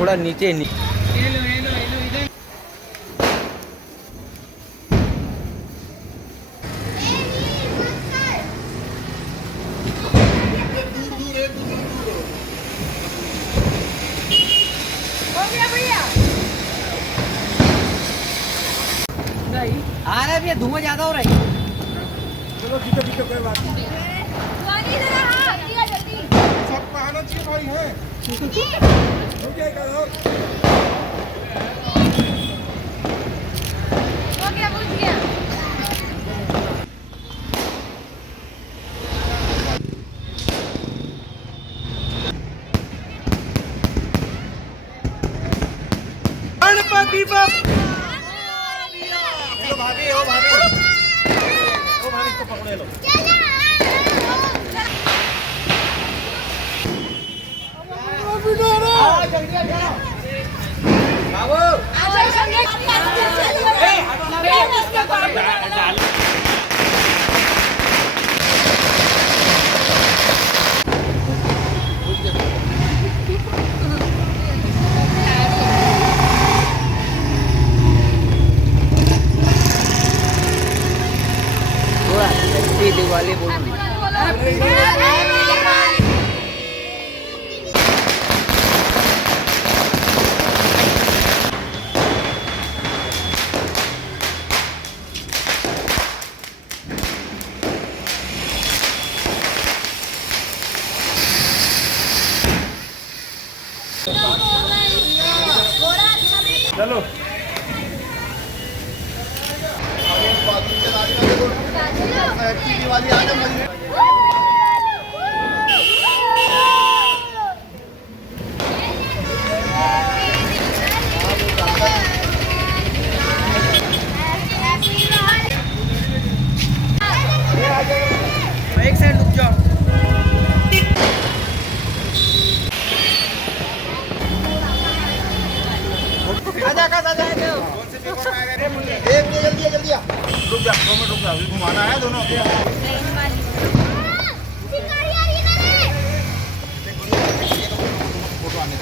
थोड़ा नीचे आ रहा है भैया, धुआं ज्यादा हो रहा है। चलो ठीक है कोई बात नहीं। सबको आना चाहिए भाई है। हो जाएगा हो गया बुझ गया। गणपति बाप्पा। भाभी ओ भाभी इसको पकड़े लो। दिवाली बोल चलो दिवाली आ जाए। एक साइड रुक जाओ। जल्दी रुक जा 2 मिनट रुक जा, अभी घुमाना है दोनों। फोटो आने